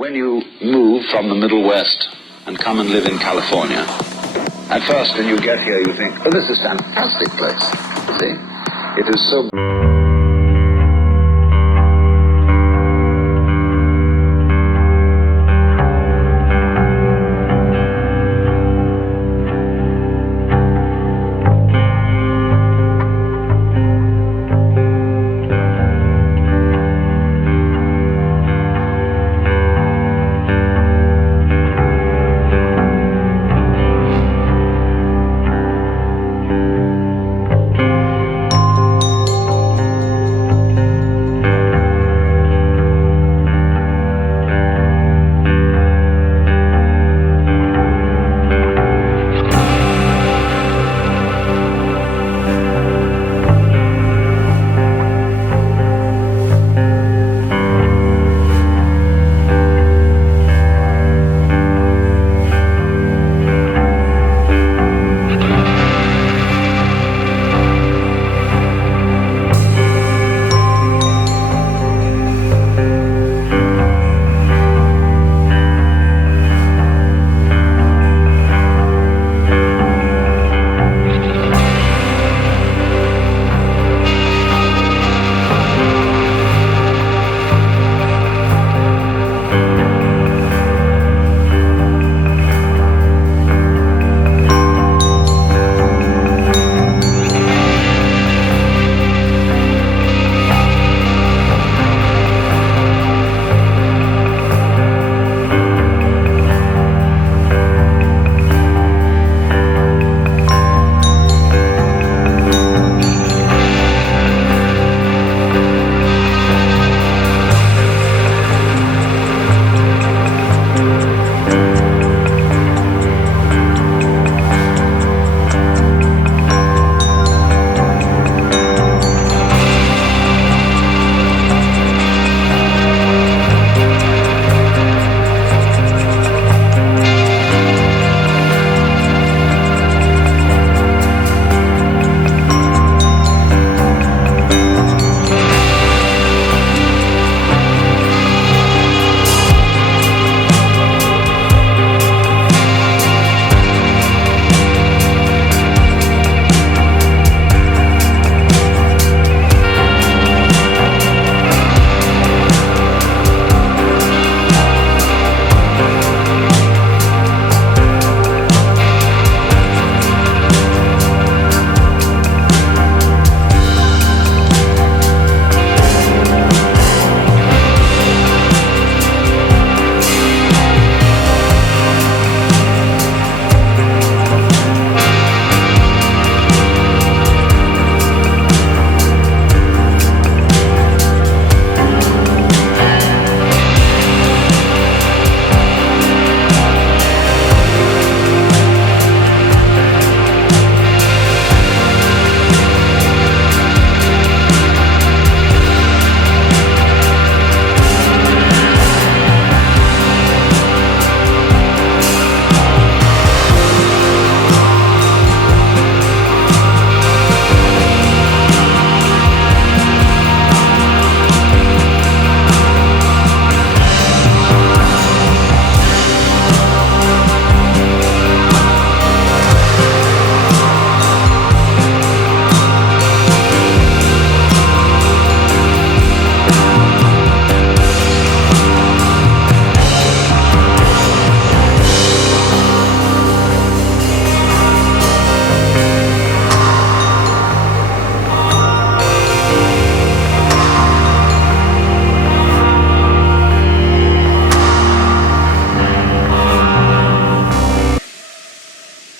When you move from the Middle West and come and live in California, at first when you get here you think, oh, this is a fantastic place. See? It is so...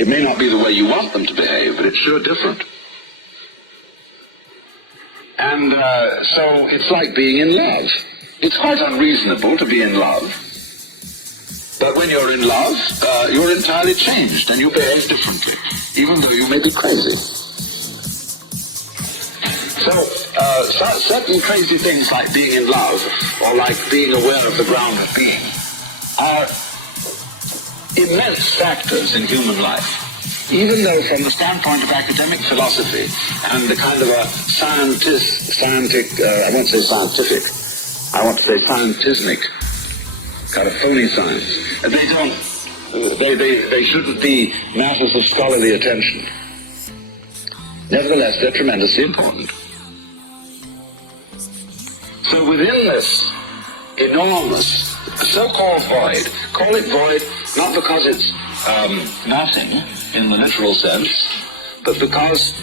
It may not be the way you want them to behave, but it's sure different. And so it's like being in love. It's quite unreasonable to be in love, but when you're in love, you're entirely changed and you behave differently, even though you may be crazy. So certain crazy things like being in love or like being aware of the ground of being are immense factors in human life. Even though from the standpoint of academic philosophy and the kind of a I won't say scientific, I want to say scientismic kind of phony science. And they shouldn't be matters of scholarly attention. Nevertheless, they're tremendously important. So within this enormous so-called void, call it void not because it's nothing in the literal sense, but because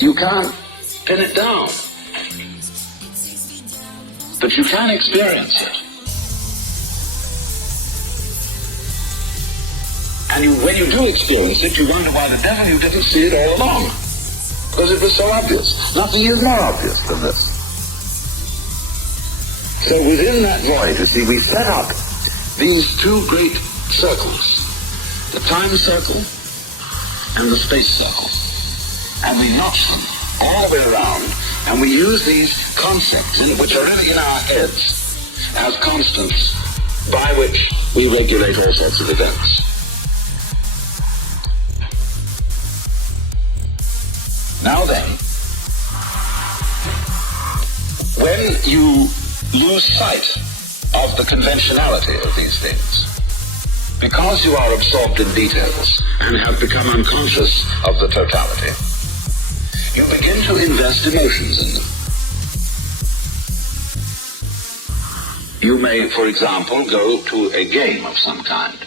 you can't pin it down. But you can experience it. And when you do experience it, you wonder why the devil you didn't see it all along. Because it was so obvious. Nothing is more obvious than this. So within that void, you see, we set up these two great circles, the time circle and the space circle. And we notch them all the way around, and we use these concepts, which are really in our heads, as constants by which we regulate all sorts of events. Now then, when you lose sight of the conventionality of these things, because you are absorbed in details and have become unconscious of the totality, you begin to invest emotions in them. You may, for example, go to a game of some kind,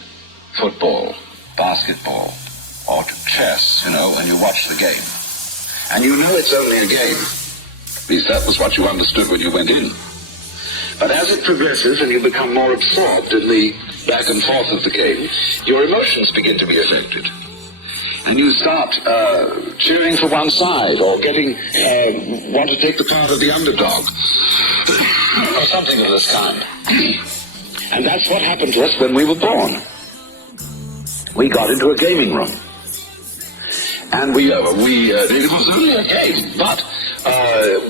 football, basketball, or to chess, and you watch the game. And you know it's only a game. At least that was what you understood when you went in. But as it progresses and you become more absorbed in the back and forth of the game, your emotions begin to be affected. And you start cheering for one side, or want to take the part of the underdog, or something of this kind. And that's what happened to us when we were born. We got into a gaming room. And it was only a game, but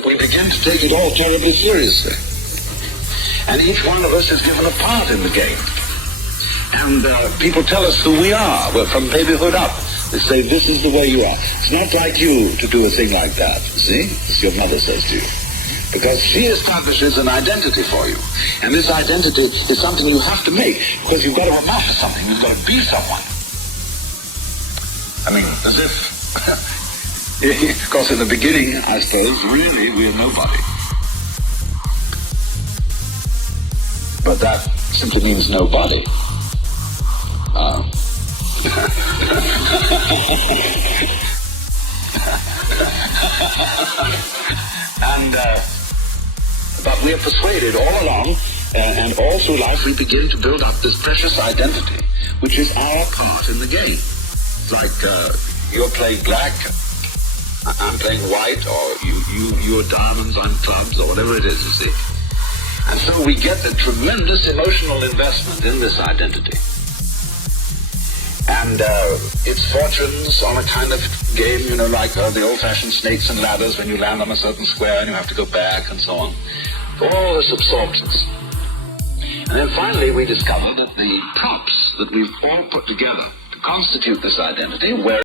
we began to take it all terribly seriously. And each one of us is given a part in the game. And people tell us who we are. We're from babyhood up. They say, this is the way you are. It's not like you to do a thing like that, see? As your mother says to you. Because she establishes an identity for you. And this identity is something you have to make, because you've got to amount to something. You've got to be someone. I mean, as if... Of course, in the beginning, I suppose, really, we're nobody. But that simply means nobody. But we are persuaded all along, and all through life, we begin to build up this precious identity, which is our part in the game. It's like you're playing black, I'm playing white, or you're diamonds, I'm clubs, or whatever it is, you see. And so we get a tremendous emotional investment in this identity. And it's fortunes on a kind of game, like the old-fashioned snakes and ladders when you land on a certain square and you have to go back and so on. All this absorptions. And then finally we discover that the props that we've all put together to constitute this identity, where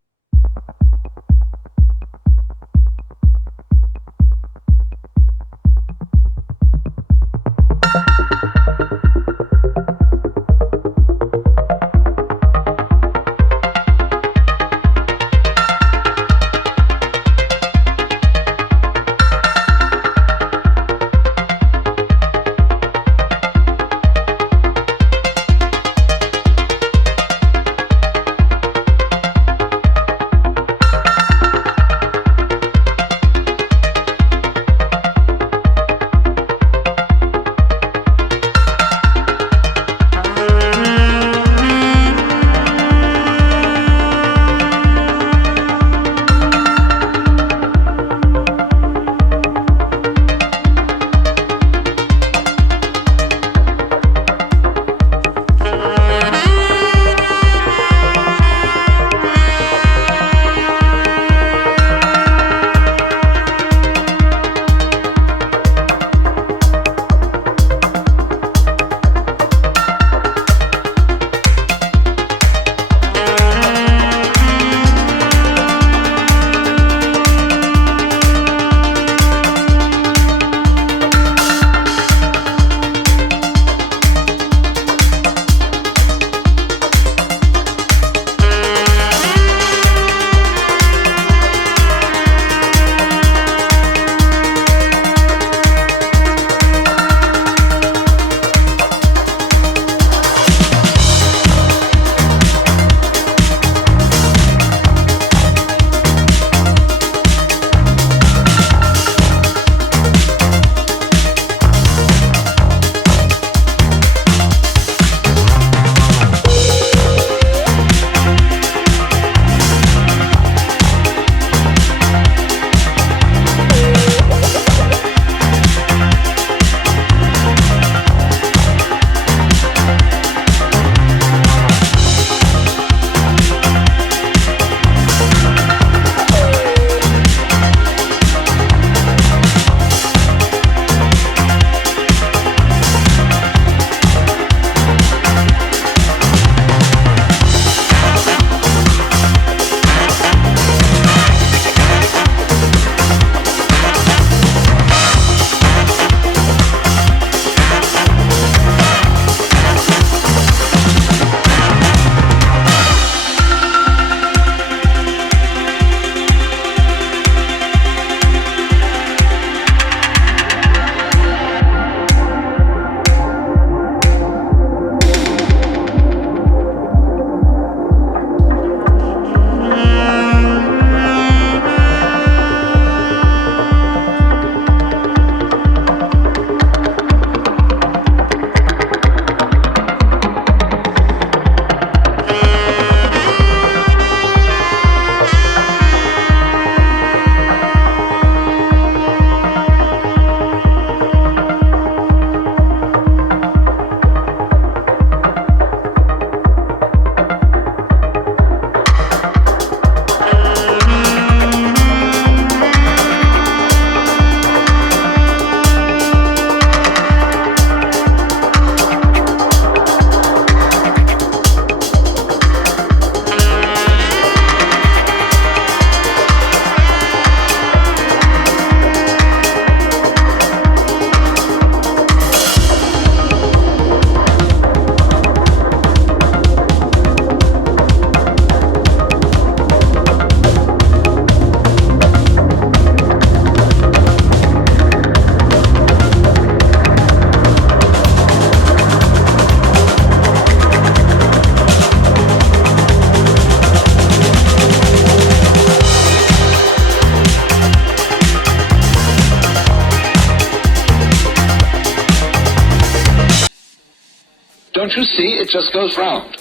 Don't you see? It just goes round.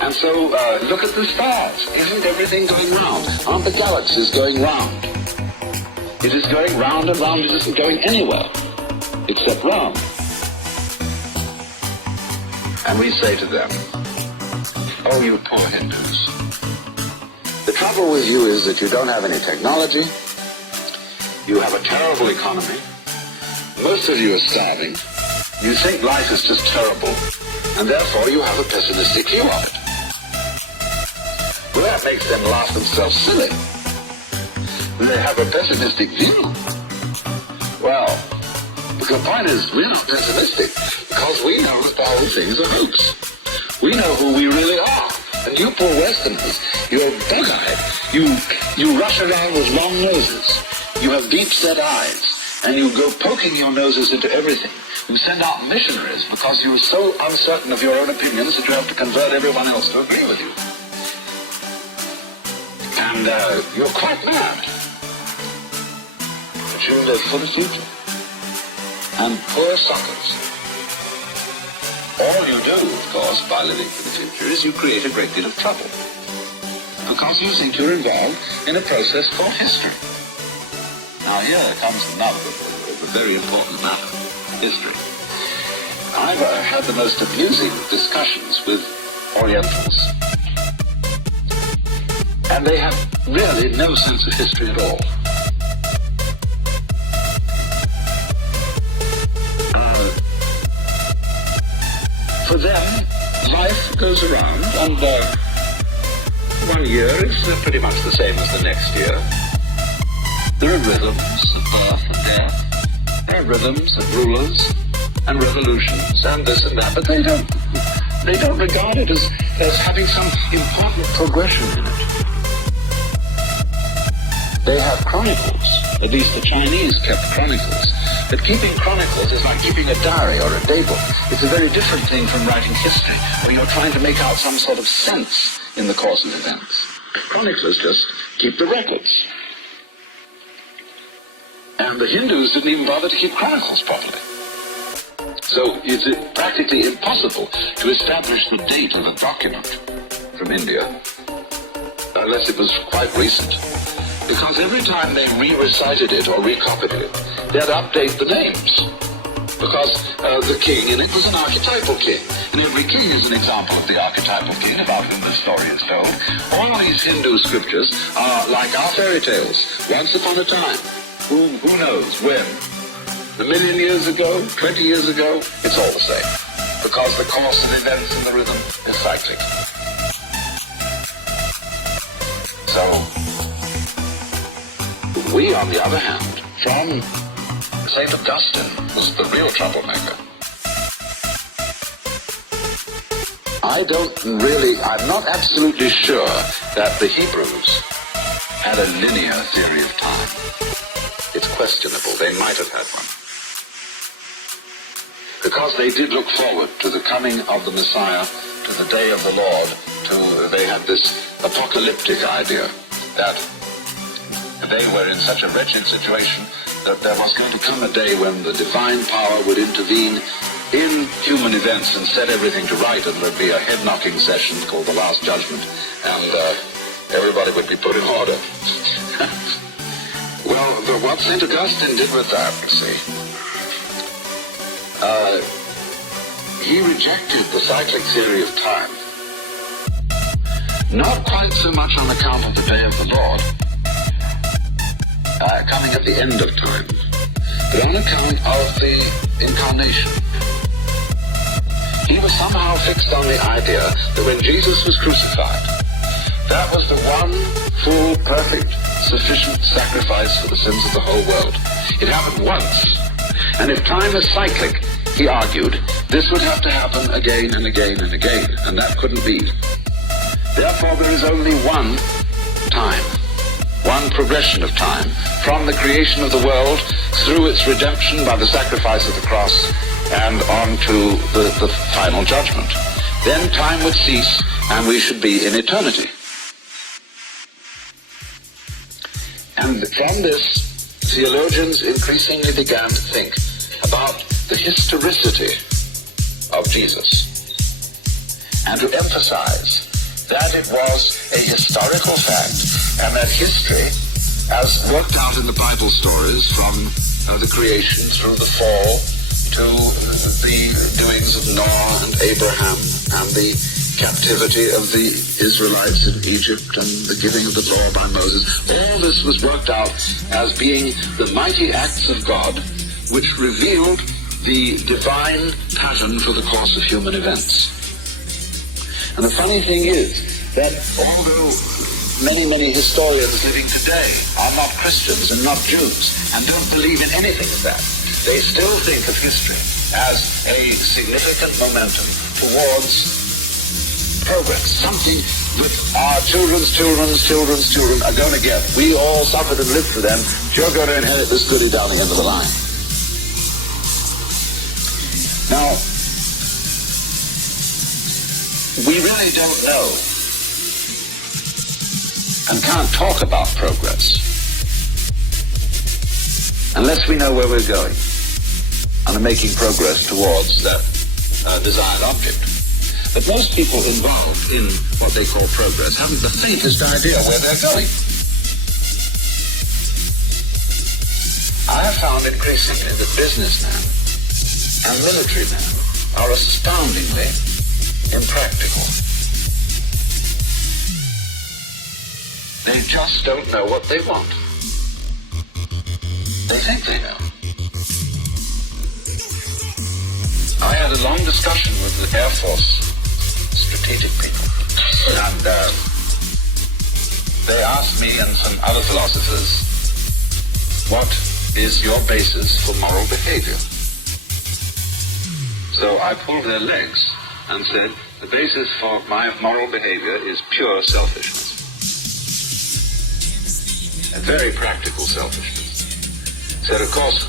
And so, look at the stars. Isn't everything going round? Aren't the galaxies going round? It is going round and round. It isn't going anywhere except round. And we say to them, oh, you poor Hindus. The trouble with you is that you don't have any technology. You have a terrible economy. Most of you are starving. You think life is just terrible, and therefore you have a pessimistic view of it. Well, that makes them laugh themselves silly. They have a pessimistic view. Well, the point is, we're not pessimistic because we know that the whole thing's a hoax. We know who we really are. And you poor Westerners, you're bug-eyed. You rush around with long noses. You have deep-set eyes. And you go poking your noses into everything. You send out missionaries because you're so uncertain of your own opinions that you have to convert everyone else to agree with you. And you're quite mad. But you live for the future. And poor suckers. All you do, of course, by living for the future is you create a great deal of trouble. Because you think you're involved in a process called history. Now here comes another very important matter, history. I've had the most amusing discussions with Orientals. And they have really no sense of history at all. For them, life goes around, and 1 year is pretty much the same as the next year. There are rhythms of birth and death. There are rhythms of rulers and revolutions and this and that, but they don't regard it as having some important progression in it. They have chronicles. At least the Chinese kept chronicles. But keeping chronicles is like keeping a diary or a daybook. It's a very different thing from writing history, where you're trying to make out some sort of sense in the course of events. Chroniclers just keep the records. And the Hindus didn't even bother to keep chronicles properly. So it's practically impossible to establish the date of a document from India, unless it was quite recent. Because every time they re-recited it or recopied it, they'd update the names. Because the king in it was an archetypal king. And every king is an example of the archetypal king about whom the story is told. All these Hindu scriptures are like our fairy tales. Once upon a time. Who knows when? A million years ago? 20 years ago? It's all the same. Because the course of events in the rhythm is cyclic. So, we, on the other hand, from St. Augustine was the real troublemaker. I'm not absolutely sure that the Hebrews had a linear theory of time. It's questionable. They might have had one. Because they did look forward to the coming of the Messiah, to the day of the Lord, they had this apocalyptic idea that they were in such a wretched situation that there was going to come a day when the divine power would intervene in human events and set everything to right, and there'd be a head-knocking session called the Last Judgment, and everybody would be put in order. Well, what St. Augustine did with that, you see, he rejected the cyclic theory of time. Not quite so much on account of the day of the Lord, coming at the end of time, but on account of the incarnation. He was somehow fixed on the idea that when Jesus was crucified, that was the one full, perfect, sufficient sacrifice for the sins of the whole world. It happened once. And if time is cyclic, he argued, this would have to happen again and again and again, and that couldn't be. Therefore, there is only one time, one progression of time, from the creation of the world through its redemption by the sacrifice of the cross and on to the final judgment. Then time would cease and we should be in eternity. And from this, theologians increasingly began to think about the historicity of Jesus, and to emphasize that it was a historical fact, and that history, as worked out in the Bible stories from the creation through the fall to the doings of Noah and Abraham and the captivity of the Israelites in Egypt and the giving of the law by Moses, all this was worked out as being the mighty acts of God which revealed the divine pattern for the course of human events. And the funny thing is that although many historians living today are not Christians and not Jews and don't believe in anything of that, they still think of history as a significant momentum towards progress, something that our children's children are going to get. We all suffered and lived for them. You're going to inherit this goodie down the end of the line. Now, we really don't know and can't talk about progress unless we know where we're going and are making progress towards that desired object. But most people involved in what they call progress haven't the faintest idea where they're going. I have found increasingly that businessmen and military men are astoundingly impractical. They just don't know what they want. They think they know. I had a long discussion with the Air Force strategic people, and they asked me and some other philosophers, what is your basis for moral behavior? So I pulled their legs and said, the basis for my moral behavior is pure selfishness. A very practical selfishness. Said, of course,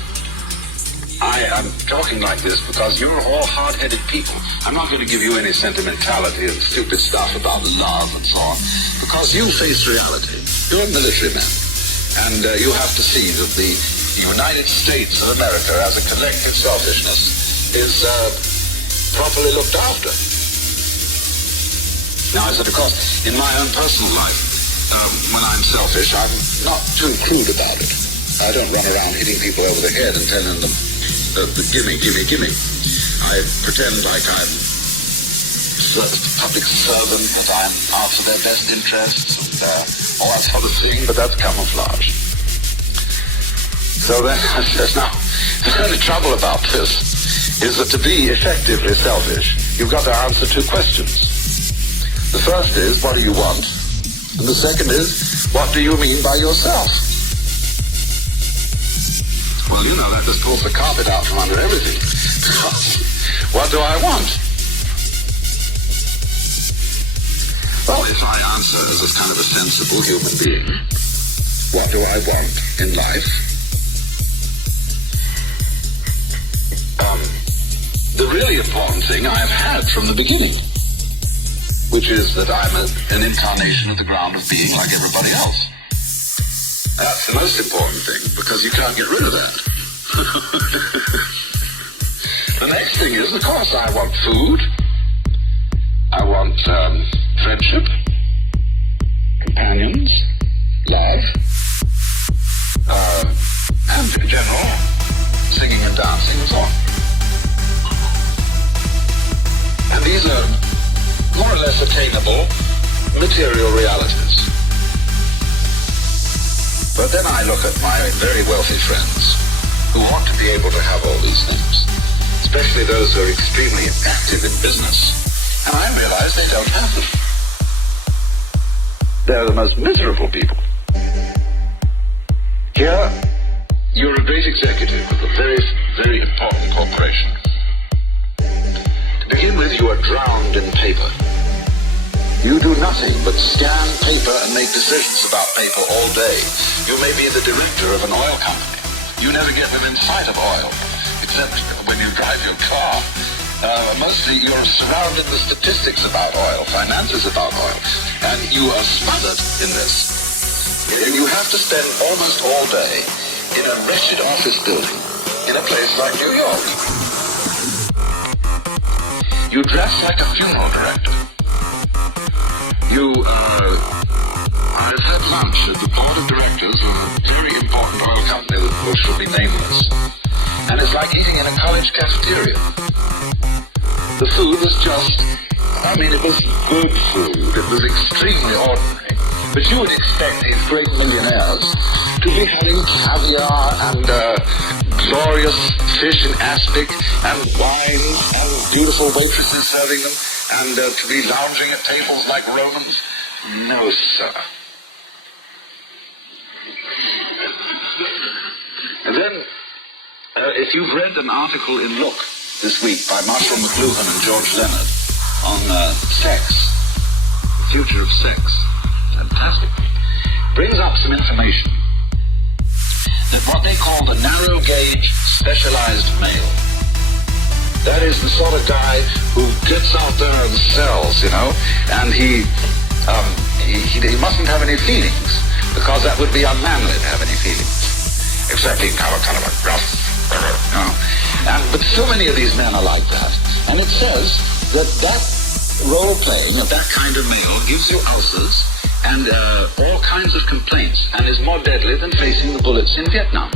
I am talking like this because you're all hard-headed people. I'm not going to give you any sentimentality and stupid stuff about love and so on, because you face reality. You're a military man, and you have to see that the United States of America as a collective selfishness is properly looked after. Now, I said, of course, in my own personal life, when I'm selfish, I'm not too crude about it. I don't run around hitting people over the head and telling them, gimme. I pretend like I'm a public servant, that I'm out for their best interests, and all that sort of thing, but that's camouflage. So then I says, now, the only trouble about this is that to be effectively selfish, you've got to answer two questions. The first is, what do you want? And the second is, what do you mean by yourself? Well, you know, that just pulls the carpet out from under everything. What do I want? Well, if I answer as a kind of a sensible human being, what do I want in life? The really important thing I have had from the beginning, which is that I'm an incarnation of the ground of being like everybody else. That's the most important thing, because you can't get rid of that. The next thing is, of course, I want food. I want friendship, companions, love, and in general, singing and dancing and so on. And these are more or less attainable material realities. But then I look at my very wealthy friends who want to be able to have all these things, especially those who are extremely active in business, and I realize they don't have them. They're the most miserable people. Here, you're a great executive of a very, very important corporation. To begin with, you are drowned in paper. You do nothing but scan paper and make decisions about paper all day. You may be the director of an oil company. You never get within sight of oil, except when you drive your car. Mostly you're surrounded with statistics about oil, finances about oil, and you are smothered in this. You have to spend almost all day in a wretched office building in a place like New York. You dress like a funeral director. I've had lunch at the board of directors of a very important oil company that should be nameless. And it's like eating in a college cafeteria. The food was just, it was good food. It was extremely ordinary. But you would expect these great millionaires to be having caviar and glorious fish in aspic and wine and beautiful waitresses serving them and to be lounging at tables like Romans. No, sir. And then, if you've read an article in Look this week by Marshall McLuhan and George Leonard on sex, the future of sex, fantastic, brings up some information that what they call the narrow gauge specialized male, that is the sort of guy who gets out there and sells, and he mustn't have any feelings, because that would be unmanly to have any feelings, except he can have a kind of a gruff, but so many of these men are like that, and it says that role playing of that kind of male gives you ulcers and all kinds of complaints, and is more deadly than facing the bullets in Vietnam.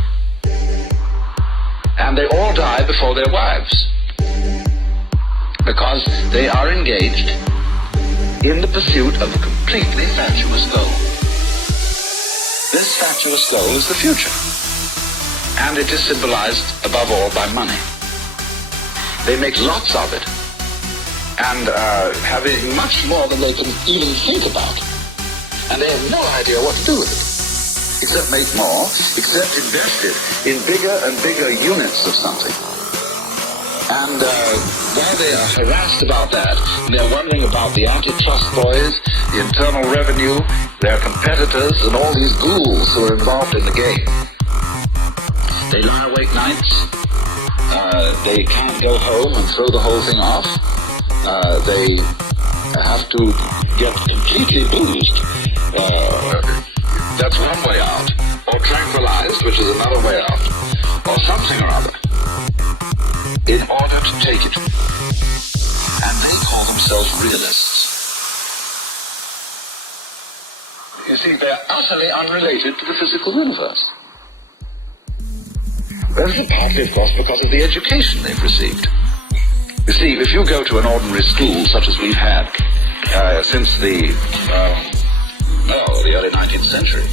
And they all die before their wives, because they are engaged in the pursuit of a completely fatuous goal. This fatuous goal is the future, and it is symbolized above all by money. They make lots of it, and having much more than they can even think about, and they have no idea what to do with it, except make more, except invest it in bigger and bigger units of something. And while they are harassed about that, they're wondering about the antitrust boys, the Internal Revenue, their competitors, and all these ghouls who are involved in the game. They lie awake nights. They can't go home and throw the whole thing off. They have to get completely boozed. That's one way out. Or tranquilized, which is another way out. Or something or other, in order to take it. And they call themselves realists. You see, they're utterly unrelated to the physical universe. That's partly, of course, because of the education they've received. You see, if you go to an ordinary school, such as we've had since the early 19th century,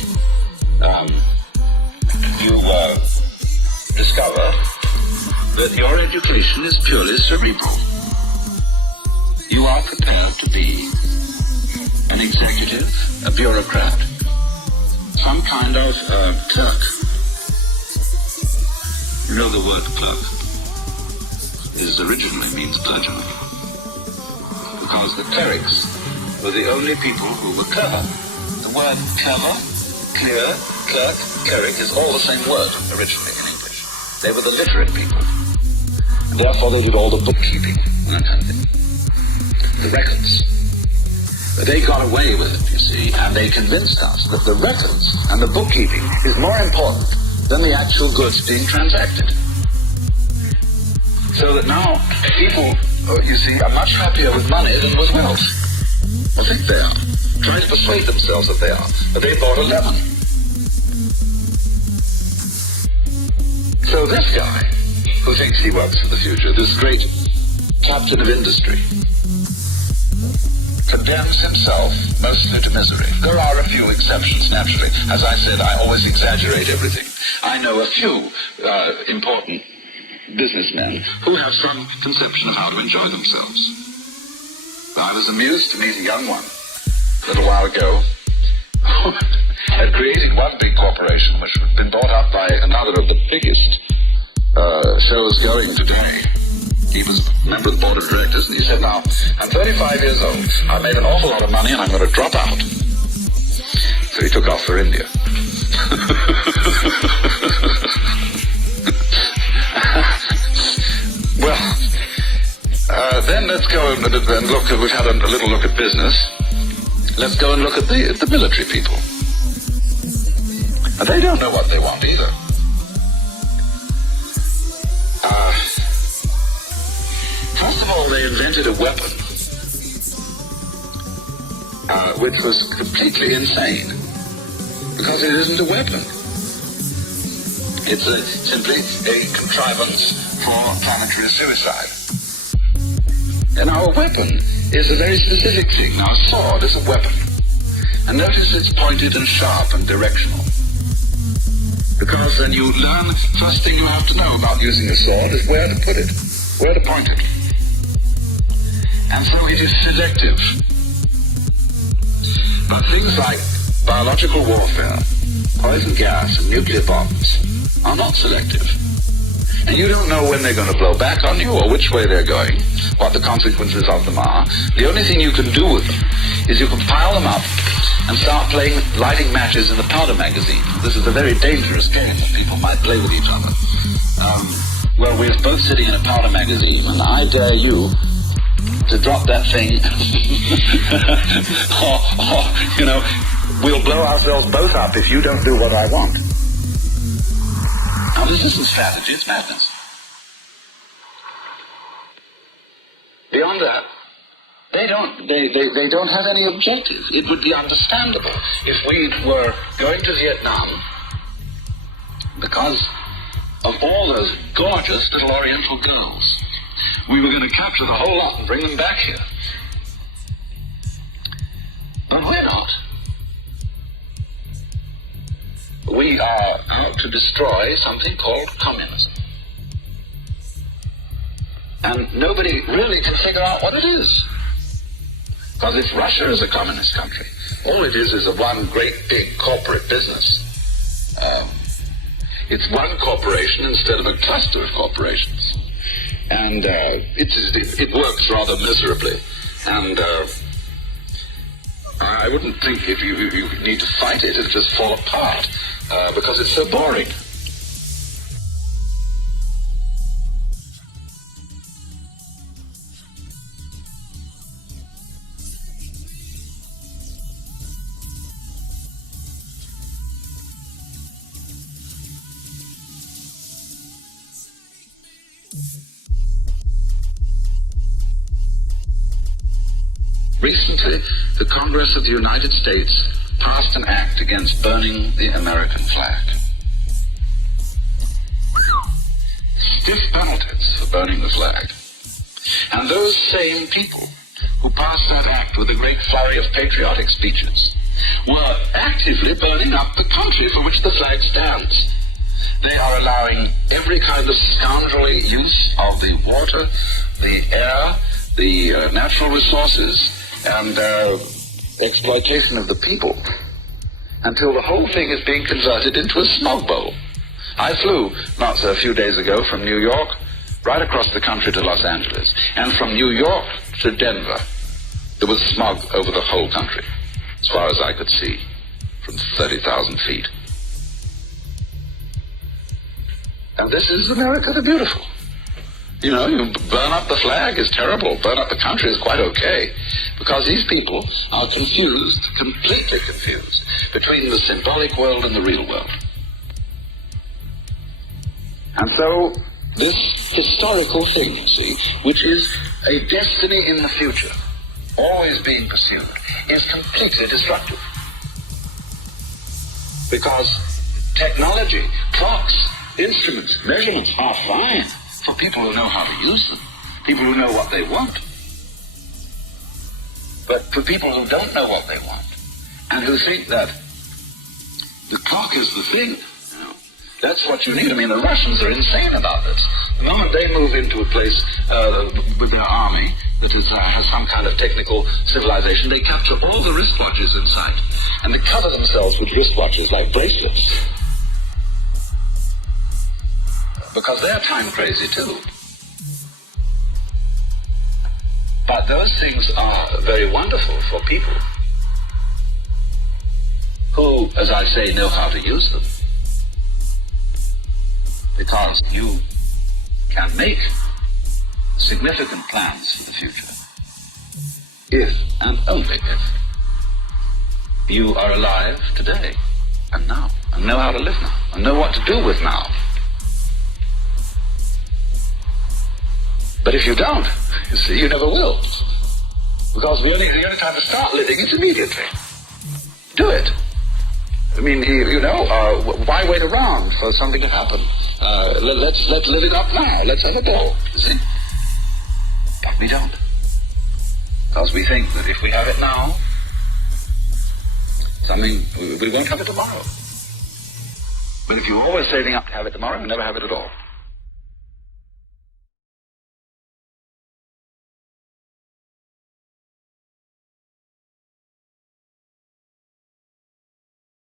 you discover that your education is purely cerebral. You are prepared to be an executive, a bureaucrat, some kind of clerk. You know the word clerk originally means clergyman, because the clerics were the only people who were clever. The word clever, clear, clerk, cleric is all the same word originally in English. They were the literate people. Therefore they did all the bookkeeping and that kind of thing. The records. But they got away with it, you see, and they convinced us that the records and the bookkeeping is more important than the actual goods being transacted. So that now people, you see, are much happier with money than with wealth. I think they are. Try to persuade themselves that they are. But they bought a lemon. So this guy, who thinks he works for the future, this great captain of industry, condemns himself mostly to misery. There are a few exceptions, naturally. As I said, I always exaggerate everything. I know a few important businessmen who have some conception of how to enjoy themselves. I was amused to meet a young one a little while ago who had created one big corporation which had been bought up by another of the biggest shows going today. He was a member of the board of directors, and he said, now, I'm 35 years old. I made an awful lot of money, and I'm going to drop out. So he took off for India. Well, then let's go and look. We've had a little look at business. Let's go and look at the military people. And they don't know what they want either. First of all, they invented a weapon which was completely insane, because it isn't a weapon. It's simply a contrivance for planetary suicide. And our weapon is a very specific thing. Our sword is a weapon. And notice it's pointed and sharp and directional. Because then you learn, first thing you have to know about using a sword is where to put it, where to point it. And so it is selective. But things like biological warfare, poison gas, and nuclear bombs are not selective. And you don't know when they're going to blow back on you or which way they're going, what the consequences of them are. The only thing you can do with them is you can pile them up and start lighting matches in the powder magazine. This is a very dangerous game that people might play with each other. Well, we're both sitting in a powder magazine, and I dare you to drop that thing, or, we'll blow ourselves both up if you don't do what I want. Now, this isn't strategy, it's madness. Beyond that, they don't have any objective. It would be understandable if we were going to Vietnam because of all those gorgeous little Oriental girls. We were going to capture the whole lot and bring them back here. But we're not. We are out to destroy something called communism. And nobody really can figure out what it is. Because if Russia is a communist country, all it is a one great big corporate business. It's one corporation instead of a cluster of corporations. And it works rather miserably. And I wouldn't think if you need to fight it, it'll just fall apart because it's so boring. Recently, the Congress of the United States passed an act against burning the American flag. Stiff penalties for burning the flag. And those same people who passed that act with a great flurry of patriotic speeches were actively burning up the country for which the flag stands. They are allowing every kind of scoundrelly use of the water, the air, the natural resources, and exploitation of the people until the whole thing is being converted into a smog bowl. I flew, not so a few days ago, from New York right across the country to Los Angeles. And from New York to Denver, there was smog over the whole country, as far as I could see, from 30,000 feet. And this is America the Beautiful. You know, you burn up the flag is terrible. Burn up the country is quite okay. Because these people are confused, completely confused, between the symbolic world and the real world. And so, this historical thing, you see, which is a destiny in the future, always being pursued, is completely destructive. Because technology, clocks, instruments, measurements are fine for people who know how to use them, people who know what they want. But for people who don't know what they want, and who think that the clock is the thing, you know, that's what you need. I mean, the Russians are insane about this. The moment they move into a place with their army that has some kind of technical civilization, they capture all the wristwatches in sight, and they cover themselves with wristwatches like bracelets. Because they're time crazy too. But those things are very wonderful for people who, as I say, know how to use them. Because you can make significant plans for the future if and only if you are alive today and now, and know how to live now, and know what to do with now. But if you don't, you see, you never will. Because the only time to start living is immediately. Do it. I mean, why wait around for something to happen? Let's live it up now. Let's have a ball. You see? But we don't. Because we think that if we have it now, we won't have it tomorrow. But if you're always saving up to have it tomorrow, you'll never have it at all.